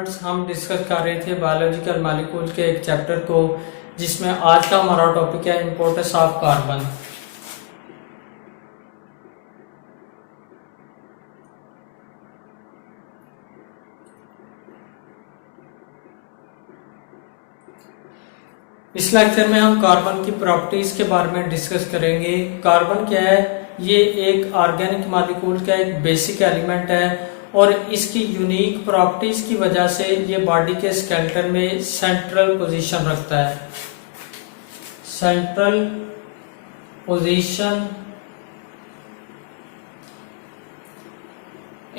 Students, हम discuss कर रहे थे बायोलॉजिकल मॉलिक्यूल के एक चैप्टर को, जिसमें आज का हमारा टॉपिक है इम्पोर्टेंस ऑफ कार्बन। इस लेक्चर में हम कार्बन की प्रॉपर्टीज के बारे में डिस्कस करेंगे। कार्बन क्या है? ये एक ऑर्गेनिक मॉलिक्यूल का एक बेसिक एलिमेंट है और इसकी यूनिक प्रॉपर्टीज की वजह से ये बॉडी के स्केलेटन में सेंट्रल पोजीशन रखता है। Central position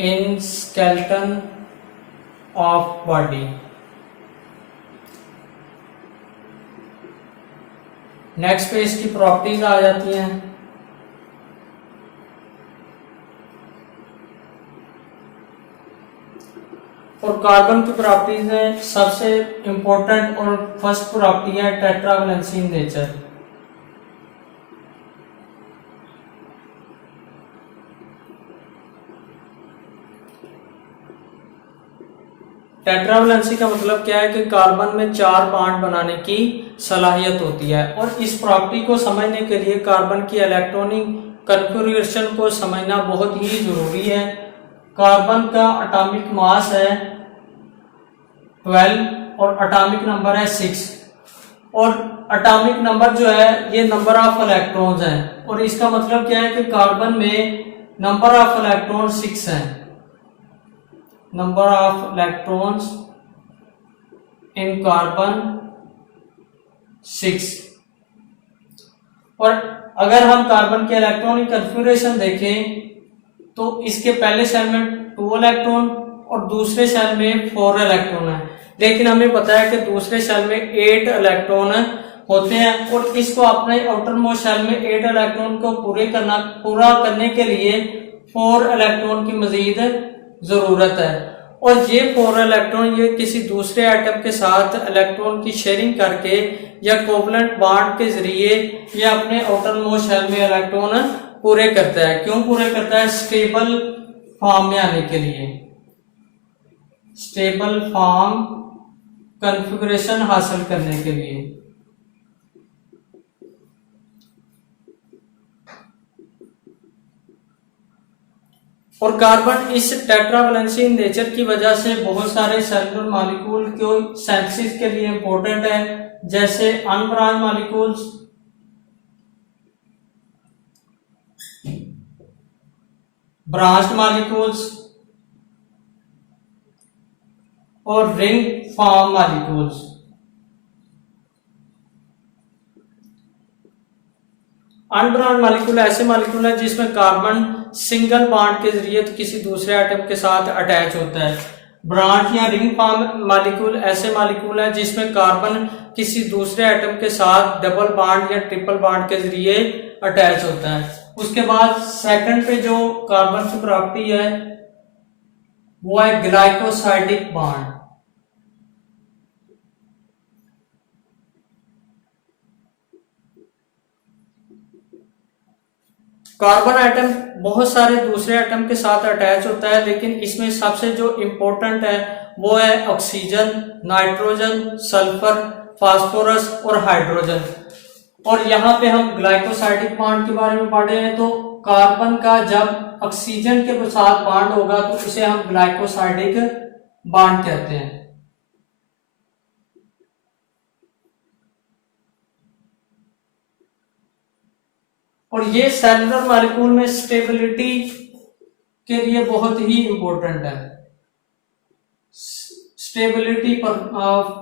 in skeleton of body. Next पे इसकी प्रॉपर्टीज आ जाती हैं। और कार्बन की प्रॉपर्टीज में सबसे इंपॉर्टेंट और फर्स्ट प्रॉपर्टी है टेट्रावैलेंसी इन नेचर। टेट्रावैलेंसी का मतलब क्या है कि कार्बन में 4 बॉन्ड बनाने की सलाहियत होती है। और इस प्रॉपर्टी को समझने के लिए कार्बन की इलेक्ट्रॉनिक कन्फिगरेशन को समझना बहुत ही जरूरी है। कार्बन का एटॉमिक मास है 12 और एटॉमिक नंबर है 6। और एटॉमिक नंबर जो है ये नंबर ऑफ इलेक्ट्रॉन्स हैं। और इसका मतलब क्या है कि कार्बन में नंबर ऑफ इलेक्ट्रॉन 6 हैं। Number of electrons in carbon 6। और अगर हम कार्बन के इलेक्ट्रॉनिक कन्फिगरेशन देखें तो इसके पहले सेल में 2 इलेक्ट्रॉन और दूसरे सेल में 4 इलेक्ट्रॉन है। लेकिन हमें पता है कि दूसरे सेल में 8 इलेक्ट्रॉन होते हैं और इसको अपने आउटर मोस्ट सेल में 8 इलेक्ट्रॉन को पूरा करने के लिए 4 इलेक्ट्रॉन की मजीद जरूरत है। और ये 4 इलेक्ट्रॉन ये किसी दूसरे एटम के साथ इलेक्ट्रॉन की शेयरिंग करके या कोवलेंट बॉन्ड के जरिए ये अपने आउटर मोस्ट सेल में इलेक्ट्रॉन पूरे करता है। क्यों पूरे करता है? स्टेबल फॉर्म में आने के लिए, स्टेबल फॉर्म कॉन्फ़िगरेशन हासिल करने के लिए। और कार्बन इस टेट्रावैलेंसी नेचर की वजह से बहुत सारे सेलुलर मॉलिक्यूल को सिंथेसिस के लिए इंपॉर्टेंट है, जैसे अनब्रांच मॉलिक्यूल्स, ब्रांच्ड मॉलिक्यूल्स और ring form molecules. Unbranched molecule ऐसे मॉलिक्यूल है जिसमें कार्बन सिंगल बॉन्ड के जरिए तो किसी दूसरे एटम के साथ अटैच होता है। ब्रांच या रिंग फॉर्म मॉलिक्यूल ऐसे मॉलिक्यूल है जिसमें कार्बन किसी दूसरे एटम के साथ डबल बॉन्ड या ट्रिपल बॉन्ड के जरिए अटैच होता है। उसके बाद सेकंड पे जो कार्बन की प्रॉपर्टी है वो है ग्लाइकोसाइडिक बॉन्ड। कार्बन एटम बहुत सारे दूसरे एटम के साथ अटैच होता है, लेकिन इसमें सबसे जो इम्पोर्टेंट है वो है ऑक्सीजन, नाइट्रोजन, सल्फर, फास्फोरस और हाइड्रोजन। और यहाँ पे हम ग्लाइकोसाइडिक बॉन्ड के बारे में पढ़े हैं। तो कार्बन का जब ऑक्सीजन के साथ बॉन्ड होगा तो इसे हम ग्लाइकोसाइडिक बॉन्ड कहते हैं। और ये सेलुलर मॉलिक्यूल में स्टेबिलिटी के लिए बहुत ही इंपॉर्टेंट है। स्टेबिलिटी पर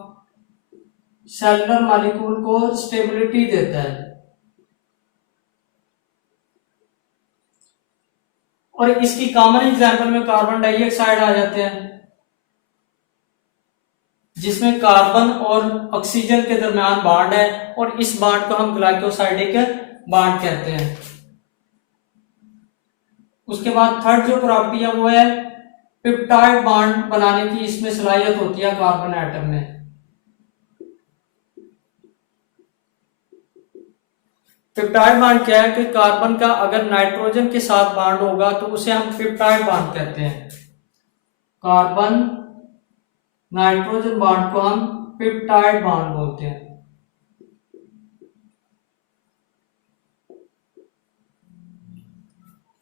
सेलुलर मॉलिक्यूल को स्टेबिलिटी देता है। और इसकी कॉमन एग्जांपल में कार्बन डाइऑक्साइड आ जाते हैं, जिसमें कार्बन और ऑक्सीजन के दरमियान बॉन्ड है और इस बॉन्ड को हम ग्लाइकोसाइडिक बॉन्ड कहते हैं। उसके बाद थर्ड जो प्रॉपर्टी है वो है पेप्टाइड बॉन्ड बनाने की इसमें सलाहियत होती है कार्बन एटम में। पेप्टाइड बॉन्ड क्या है कि कार्बन का अगर नाइट्रोजन के साथ बॉन्ड होगा तो उसे हम पेप्टाइड बॉन्ड कहते हैं। कार्बन नाइट्रोजन बॉन्ड को हम पेप्टाइड बॉन्ड बोलते हैं।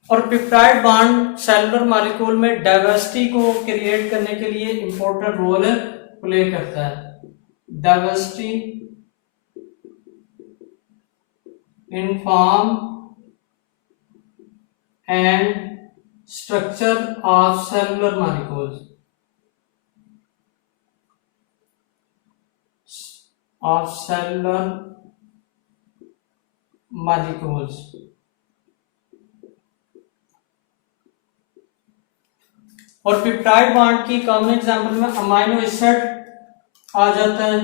और पेप्टाइड बॉन्ड सेलुलर मॉलिक्यूल में डाइवर्सिटी को क्रिएट करने के लिए इंपॉर्टेंट रोल प्ले करता है। Diversity in form and structure of cellular molecules और पेप्टाइड बॉन्ड की कॉमन एग्जांपल में अमाइनो एसिड आ जाता है।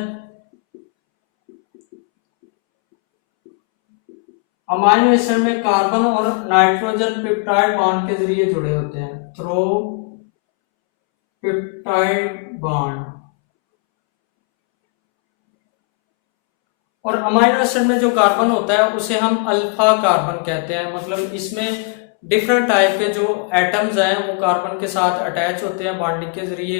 अमाइनो एसिड में कार्बन और नाइट्रोजन पेप्टाइड बॉन्ड के जरिए जुड़े होते हैं थ्रू पेप्टाइड बॉन्ड। और अमाइनो एसिड में जो कार्बन होता है उसे हम अल्फा कार्बन कहते हैं, मतलब इसमें डिफरेंट टाइप के जो एटम्स हैं वो कार्बन के साथ अटैच होते हैं बॉन्डिंग के जरिए,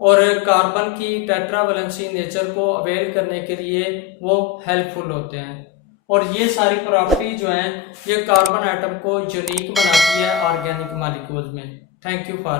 और कार्बन की टेट्रावैलेंसी नेचर को अवेल करने के लिए वो हेल्पफुल होते हैं। और ये सारी प्रॉपर्टी जो है ये कार्बन एटम को यूनिक बनाती है ऑर्गेनिक मॉलिक्यूल्स में। Thank you for